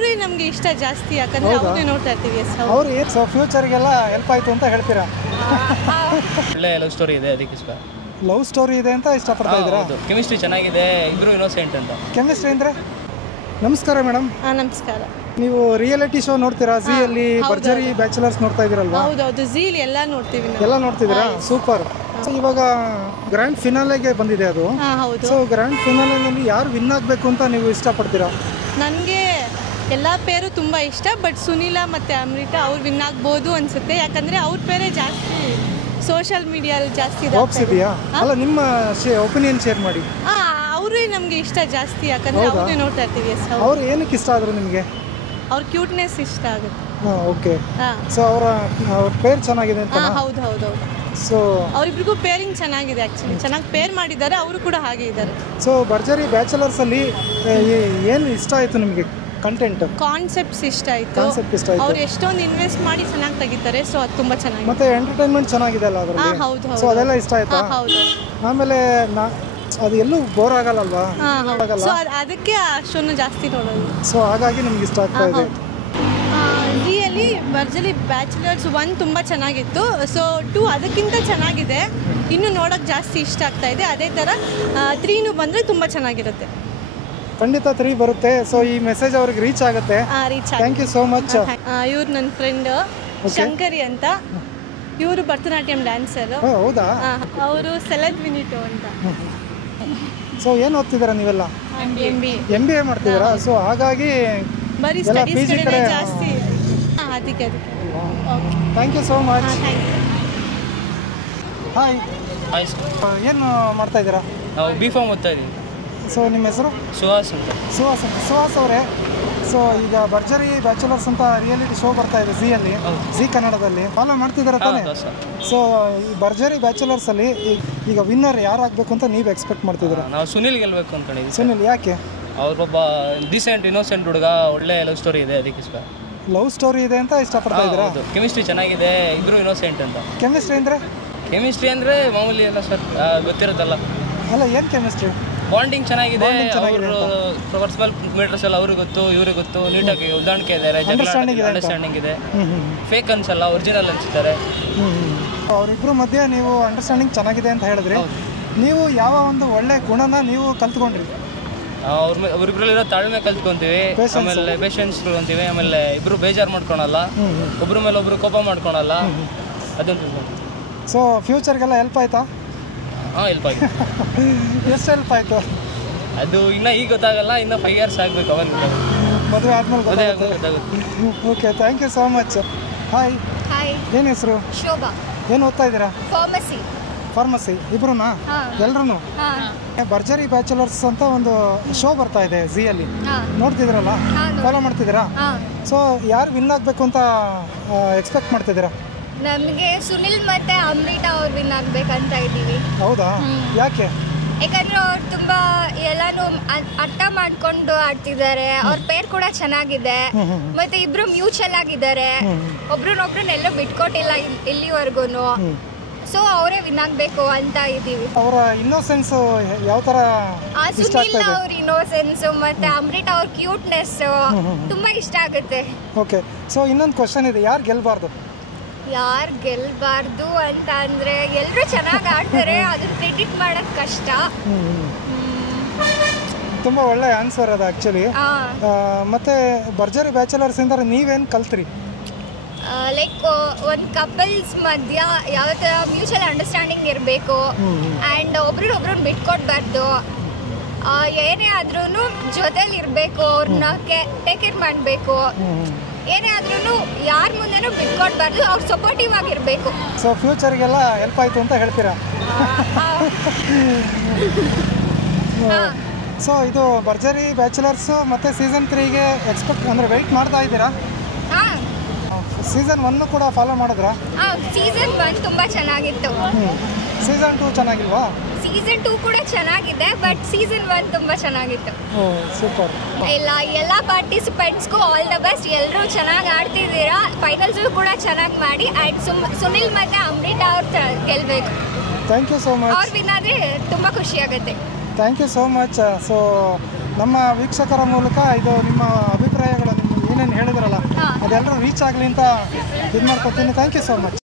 ಅವರೇ ನಮಗೆ ಇಷ್ಟ ಜಾಸ್ತಿ, ಯಾಕಂದ್ರೆ ಅವರೇ ನೋಡ್ತಾ ಇರ್ತೀವಿ. ಅವ್ರು ಏನು ಫ್ಯೂಚರ್ಗೆಲ್ಲ ಹೆಲ್ಪ್ ಆಯಿತು ಅಂತ ಹೇಳ್ತೀರಾ? ಒಳ್ಳೆ ಲವ್ ಸ್ಟೋರಿ ಇದೆ, ಅದಕ್ಕೆ ಇಷ್ಟ. ಲವ್ ಸ್ಟೋರಿ ಇದೆ ಅಂತ ಇಷ್ಟಪಡ್ತಾ ಇದ್ದೀರಾ? ಕೆಮಿಸ್ಟ್ರಿ ಚೆನ್ನಾಗಿದೆ, ಇಬ್ರು ಇನ್ನೋಸೆಂಟ್ ಅಂತ. ಕೆಮಿಸ್ಟ್ರಿ ಅಂದರೆ? ನಮಸ್ಕಾರ ಮೇಡಮ್. ನಮಸ್ಕಾರ. ನೀವು ರಿಯಾಲಿಟಿ ಶೋ ನೋಡ್ತೀರಾ? ಝೀಯಲ್ಲಿ ಭರ್ಜರಿ ಬ್ಯಾಚುಲರ್ಸ್ ನೋಡ್ತಾ ಇದ್ದೀರಲ್ವಾ? ಹೌದೌದು, ಝೀಲಿ ಎಲ್ಲ ನೋಡ್ತೀವಿ. ಎಲ್ಲ ನೋಡ್ತಿದ್ದೀರಾ? ಸೂಪರ್. ಇವಾಗ ಗ್ರ್ಯಾಂಡ್ ಫಿನಾಲೆಗೆ ಬಂದಿದೆ ಅದು. ಸೊ ಗ್ರ್ಯಾಂಡ್ ಫಿನಾಲೆನಲ್ಲಿ ಯಾರು ವಿನ್ ಆಗಬೇಕು ಅಂತ ನೀವು ಇಷ್ಟಪಡ್ತೀರಾ? ನನಗೆ ಎಲ್ಲ ಪೇರು ತುಂಬ ಇಷ್ಟ, ಬಟ್ ಸುನೀಲಾ ಮತ್ತು ಅಮೃತ ಅವ್ರು ವಿನ್ ಆಗ್ಬೋದು ಅನಿಸುತ್ತೆ. ಯಾಕಂದರೆ ಅವ್ರ ಪೇರೇ ಜಾಸ್ತಿ ಸೋಷಿಯಲ್ ಮೀಡಿಯಲ್ಲಿ ಜಾಸ್ತಿ ಇದೆಯಾ? ಅಲ್ಲ, ನಿಮ್ಮ ಒಪಿನಿಯನ್ ಶೇರ್ ಮಾಡಿ. ಅವರೇ ನಮಗೆ ಇಷ್ಟ ಜಾಸ್ತಿ, ಯಾಕಂದರೆ ಅವರೇ ನೋಡ್ತಾ ಇರ್ತೀವಿ. ಅವ್ರು ಏನಕ್ಕೆ ಇಷ್ಟ ಆದರು ನಿಮಗೆ? ಅವ್ರ ಕ್ಯೂಟ್ನೆಸ್ ಇಷ್ಟ ಆಗುತ್ತೆ. ಓಕೆ. ಸೊ ಅವ್ರ ಪೇರ್ ಚೆನ್ನಾಗಿದೆ ಅಂತ? ಹೌದು ಹೌದು ಹೌದು. ಸೊ ಅವರಿಬ್ರಿಗೂ ಪೇರಿಂಗ್ ಚೆನ್ನಾಗಿದೆ, ಆ್ಯಕ್ಚುಲಿ ಚೆನ್ನಾಗಿ ಪೇರ್ ಮಾಡಿದ್ದಾರೆ. ಅವರು ಕೂಡ ಹಾಗೆ ಇದ್ದಾರೆ. ಸೊ ಭರ್ಜರಿ ಬ್ಯಾಚುಲರ್ಸಲ್ಲಿ ಏನು ಇಷ್ಟ ಆಯಿತು ನಿಮಗೆ? ಕಂಟೆಂಟ್, ಕಾನ್ಸೆಪ್ಟ್ಸ್ ಇಷ್ಟ ಆಯಿತು. ಅವ್ರು ಎಷ್ಟೊಂದು ಇನ್ವೆಸ್ಟ್ ಮಾಡಿ ಚೆನ್ನಾಗಿ ತೆಗಿತಾರೆ. ಸೊ ಅದು ತುಂಬ ಚೆನ್ನಾಗಿದೆ. ಮತ್ತೆ ಎಂಟರ್ಟೈನ್ಮೆಂಟ್ ಚೆನ್ನಾಗಿದೆ ಅಲ್ಲ ಅದರಲ್ಲಿ? ಹೌದು ಹೌದು. ಸೊ ಅದೆಲ್ಲ ಇಷ್ಟ ಆಯ್ತಾ? ಹೌದು. ಆಮೇಲೆ ಅದು ಎಲ್ಲೂ ಬೋರ್ ಆಗಲ್ಲಲ್ವಾ? ಸೊ ಅದಕ್ಕೆ ಅಷ್ಟೊಂದು ಜಾಸ್ತಿ ನೋಡೋದು. ಸೊ ಹಾಗಾಗಿ ನಿಮ್ಗೆ ಇಷ್ಟ ಆಗ್ತಾ ಇದೆ. ರಿಯಲಿ ಭರ್ಜರಿ ಬ್ಯಾಚುಲರ್ಸ್ 1 ತುಂಬ ಚೆನ್ನಾಗಿತ್ತು. ಸೊ 2 ಅದಕ್ಕಿಂತ ಚೆನ್ನಾಗಿದೆ, ಇನ್ನು ನೋಡೋಕೆ ಜಾಸ್ತಿ ಇಷ್ಟ ಆಗ್ತಾ ಇದೆ. ಅದೇ ಥರ 3 ಬಂದರೆ ತುಂಬ ಚೆನ್ನಾಗಿರುತ್ತೆ. ಖಂಡಿತ 3 ಬರುತ್ತೆ. ಸೊ ಈ ಮೆಸೇಜ್ ಅವ್ರಿಗೆ ರೀಚ್ ಆಗುತ್ತೆ. Thank you so much. ಇವ್ರು ನನ್ನ ಫ್ರೆಂಡ್ ಶಂಕರಿ ಅಂತ, ಇವರು ಭರತನಾಟ್ಯಂ ಡ್ಯಾನ್ಸರ್. ಹೌದಾ? ಅವರು ಸೆಲೆಬ್ ವಿನಿಟೋ ಅಂತ. ಸೊ ಏನು ಓದ್ತಿದ್ದೀರಾ ನೀವೆಲ್ಲ? MBA ಮಾಡ್ತಿದ್ದೀರಾ? ಸೊ ಹಾಗಾಗಿ ಬರೀ ಸ್ಟಡೀಸ್ ಕಡೆ ಜಾಸ್ತಿ. ಅದಕ್ಕೆ thank you so much. Hi. ಏನು ಮಾಡ್ತಾ ಇದ್ದೀರಾ? ನಾವು B.Pharm ಓದ್ತಾ ಇದ್ದೀವಿ. ಸೊ ನಿಮ್ಮ ಹೆಸರು? ಸುಹಾಸ್ ಅಂತ. ಸುಹಾಸ್ ಅವರೇ, ಸೊ ಈಗ ಭರ್ಜರಿ ಬ್ಯಾಚುಲರ್ಸ್ ಅಂತ ರಿಯಾಲಿಟಿ ಶೋ ಬರ್ತಾ ಇದೆ ಝೀಯಲ್ಲಿ, ಝೀ ಕನ್ನಡದಲ್ಲಿ. ಫಾಲೋ ಮಾಡ್ತಿದ್ದಾರೆ ತಾನೇ? ಸೊ ಈ ಭರ್ಜರಿ ಬ್ಯಾಚುಲರ್ಸಲ್ಲಿ ಈಗ ವಿನ್ನರ್ ಯಾರಾಗಬೇಕು ಅಂತ ನೀವು ಎಕ್ಸ್ಪೆಕ್ಟ್ ಮಾಡ್ತಿದ್ದೀರಾ? ನಾವು ಸುನಿಲ್ ಗೆಲ್ಬೇಕು ಅಂದ್ಕೊಂಡಿದ್ದೀವಿ. ಸುನಿಲ್ ಯಾಕೆ? ಅವ್ರೊಬ್ಬ ಡಿಸೆಂಟ್ ಇನ್ನೋಸೆಂಟ್ ಹುಡುಗ, ಒಳ್ಳೆ ಲವ್ ಸ್ಟೋರಿ ಇದೆ, ಅದಕ್ಕೆ ಇಷ್ಟ. ಲವ್ ಸ್ಟೋರಿ ಇದೆ ಅಂತ ಇಷ್ಟಪಡ್ತಾ ಇದ್ದೀರಾ? ಕೆಮಿಸ್ಟ್ರಿ ಚೆನ್ನಾಗಿದೆ, ಇಬ್ರು ಇನ್ನೋಸೆಂಟ್ ಅಂತ. ಕೆಮಿಸ್ಟ್ರಿ ಅಂದರೆ ಮಾಮೂಲಿ ಎಲ್ಲ ಸರ್ ಗೊತ್ತಿರುತ್ತಲ್ಲ. ಅಲ್ಲ, ಏನು ಕೆಮಿಸ್ಟ್ರಿ? ಬಾಂಡಿಂಗ್ ಚೆನ್ನಾಗಿದೆ. ಅವರು ಪರ್ಸನಲ್ ಮೀಟರ್ಸ್ ಎಲ್ಲ ಅವ್ರಿಗೆ ಗೊತ್ತು, ಇವ್ರಿಗೆ ಗೊತ್ತು, ನೀಟಾಗಿ ಹೊಂದಾಣಿಕೆ ಇದ್ದಾರೆ, ಅಂಡರ್ಸ್ಟ್ಯಾಂಡಿಂಗ್ ಇದೆ. ಫೇಕ್ ಅನ್ಸಲ್ಲ, ಒರಿಜಿನಲ್ ಅನ್ಸುತ್ತಾರೆ. ಅವರಿಬ್ಬರ ಮಧ್ಯೆ ನೀವು ಅಂಡರ್ಸ್ಟ್ಯಾಂಡಿಂಗ್ ಚೆನ್ನಾಗಿದೆ ಅಂತ ಹೇಳಿದ್ರಿ. ನೀವು ಯಾವ ಒಂದು ಒಳ್ಳೆ ಗುಣನ ನೀವು ಕಲ್ತ್ಕೊಂಡ್ರಿ? ಅವ್ರಿಬ್ರಲ್ಲಿರೋ ತಾಳ್ಮೆ ಕಲ್ತ್ಕೊಂತೀವಿ, ಆಮೇಲೆ ಪೇಷನ್ಸ್ ಕಲ್ತ್ಕೊಂತೀವಿ, ಆಮೇಲೆ ಇಬ್ರು ಬೇಜಾರು ಮಾಡ್ಕೊಳಲ್ಲ, ಒಬ್ರ ಮೇಲೆ ಒಬ್ರು ಕೋಪ ಮಾಡ್ಕೊಳಲ್ಲ, ಅದನ್ನು ತಿಳ್ಕೊಂತೀವಿ. ಸೊ ಫ್ಯೂಚರ್ಗೆಲ್ಲ ಹೆಲ್ಪ್ ಆಯ್ತಾ? ಹೆಲ್ಪ್ ಆಗಿದೆ. ಎಷ್ಟು ಹೆಲ್ಪ್ ಆಯಿತು? ಅದು ಇನ್ನೂ ಈಗ ಗೊತ್ತಾಗಲ್ಲ, ಇನ್ನೂ 5 years ಆಗಬೇಕು. ಅವಾಗ ಮದುವೆ ಆದ್ಮೇಲೆ ಗೊತ್ತಾಗುತ್ತೆ. Okay, thank you so much. Hi. ಏನು ಹೆಸರು? ಶೋಭಾ. ಏನು ಓದ್ತಾ ಇದ್ದೀರಾ? ಫಾರ್ಮಸಿ. ಇಬ್ರುನಾ? ಎಲ್ರೂ? ಭರ್ಜರಿ ಬ್ಯಾಚುಲರ್ಸ್ ಅಂತ ಒಂದು ಶೋ ಬರ್ತಾ ಇದೆ ಝೀಯಲ್ಲಿ, ನೋಡ್ತಿದ್ದೀರಲ್ಲ? ಫಾಲೋ ಮಾಡ್ತಿದ್ದೀರಾ? ಸೊ ಯಾರು ವಿನ್ ಆಗಬೇಕು ಅಂತ ಎಕ್ಸ್ಪೆಕ್ಟ್ ಮಾಡ್ತಿದ್ದೀರಾ? ನಮಗೆ ಸುನಿಲ್ ಮತ್ತೆ ಅಮೃತ ಅವ್ರು ವಿನ್ ಆಗ್ಬೇಕಂತ ಇದ್ದೀವಿ. ಹೌದಾ? ಯಾಕೆ? ಯಾಕಂದ್ರೆ ಅವ್ರು ತುಂಬ ಎಲ್ಲಾನು ಅರ್ಥ ಮಾಡ್ಕೊಂಡು ಆಡ್ತಿದ್ದಾರೆ. ಅವ್ರ ಪೇರ್ ಕೂಡ ಚೆನ್ನಾಗಿದೆ, ಮತ್ತೆ ಇಬ್ರು ಮ್ಯೂಚುವಲ್ ಆಗಿದ್ದಾರೆ. ಒಬ್ರನ್ನೊಬ್ರನ್ನೆಲ್ಲೋ ಬಿಟ್ಕೊಟ್ಟಿಲ್ಲ ಇಲ್ಲಿವರೆಗೂ. ಸೊ ಅವರೇ ವಿನ್ ಆಗಬೇಕು ಅಂತ ಇದ್ದೀವಿ. ಅವರ ಇನ್ನೋಸೆನ್ಸ್ ಯಾವ ತರ? ಸುನಿಲ್ ಅವ್ರ ಇನ್ನೋಸೆನ್ಸ್ ಮತ್ತೆ ಅಮೃತ ಅವ್ರ ಕ್ಯೂಟ್ನೆಸ್ ತುಂಬಾ ಇಷ್ಟ ಆಗುತ್ತೆ. ಓಕೆ, ಸೊ ಇನ್ನೊಂದು ಕ್ವಶನ್ ಇದೆ, ಯಾರು ಗೆಲ್ಬಾರ್ದು ಅಂತ ಅಂದ್ರೆ ಎಲ್ಲರೂ ಚೆನ್ನಾಗಿ ಆಡ್ತಾರೆ, ಅದನ್ನ ಪ್ರೆಡಿಕ್ಟ್ ಮಾಡೋದು ಕಷ್ಟ. ತುಂಬಾ ಒಳ್ಳೆ ಆನ್ಸರ್ ಅದು ಆಕ್ಚುಲಿ. ಮತ್ತೆ ಭರ್ಜರಿ ಬ್ಯಾಚುಲರ್ಸ್ ಇಂದ ನೀವೇನು ಕಲ್ತ್ರಿ? ಲೈಕ್ ಒಂದು ಕಪಲ್ಸ್ ಮಧ್ಯ ಯಾವ ಥರ ಮ್ಯೂಚುವಲ್ ಅಂಡರ್ಸ್ಟ್ಯಾಂಡಿಂಗ್ ಇರಬೇಕು, ಆ್ಯಂಡ್ ಒಬ್ರನ್ನ ಬಿಟ್ಕೊಡ್ಬಾರ್ದು. ಏನೇ ಆದ್ರೂ ಜೊತೆಲಿ ಇರಬೇಕು, ಅವ್ರನ್ನ ಟೇಕ್ ಕೇರ್ ಮಾಡಬೇಕು. ಏನೇ ಆದ್ರೂ ಯಾರ ಮುಂದೆನೂ ಬಿಟ್ಕೊಡ್ಬಾರ್ದು, ಅವ್ರು ಸಪೋರ್ಟಿವ್ ಆಗಿರಬೇಕು. ಸೊ ಫ್ಯೂಚರ್ಗೆಲ್ಲ ಹೆಲ್ಪ್ ಆಯಿತು ಅಂತ ಹೇಳ್ತೀರಾ? ಸೊ ಇದು ಭರ್ಜರಿ ಬ್ಯಾಚುಲರ್ಸ್ ಮತ್ತೆ ಸೀಸನ್ 3ಗೆ ಎಕ್ಸ್ಪೆಕ್ಟ್ ಅಂದರೆ ವೆಯ್ಟ್ ಮಾಡ್ತಾ ಇದ್ದೀರಾ? ಸೀಸನ್ 1 ಕೂಡ ಫಾಲೋ ಮಾಡಿದ್ರಾ? ಸೀಸನ್ 1 ತುಂಬ ಚೆನ್ನಾಗಿತ್ತು. ಸೀಸನ್ 2 ಚೆನ್ನಾಗಿಲ್ವಾ? ಸೀಸನ್ 2 ಕೂಡ ಚೆನ್ನಾಗಿದೆ, ಬಟ್ ಸೀಸನ್ 1 ತುಂಬ ಚೆನ್ನಾಗಿತ್ತು. ಸೂಪರ್. ಎಲ್ಲ ಪಾರ್ಟಿಸಿಪೆಂಟ್ಸ್ಗೂ ಆಲ್ ದ ಬೆಸ್ಟ್. ಎಲ್ಲರೂ ಚೆನ್ನಾಗಿ ಆಡ್ತಿದ್ದೀರಾ. ಫೈನಲ್ಸ್ ಕೂಡ ಚೆನ್ನಾಗಿ ಮಾಡಿ, ಆ್ಯಂಡ್ ಸುನಿಲ್ ಮತ್ತು ಅಮೃತ ಅವ್ರು ಗೆಲ್ಲಬೇಕು. Thank you so much. ಅವ್ರು ವಿನ್ ಆದರೆ ತುಂಬ ಖುಷಿ ಆಗುತ್ತೆ. Thank you so much. So ನಮ್ಮ ವೀಕ್ಷಕರ ಮೂಲಕ ಇದು ನಿಮ್ಮ ಅಭಿಪ್ರಾಯಗಳು ಅದೆಲ್ಲರೂ ರೀಚ್ ಆಗಲಿ ಅಂತ ಇದು ಮಾಡ್ಕೊತೀನಿ. Thank you so much.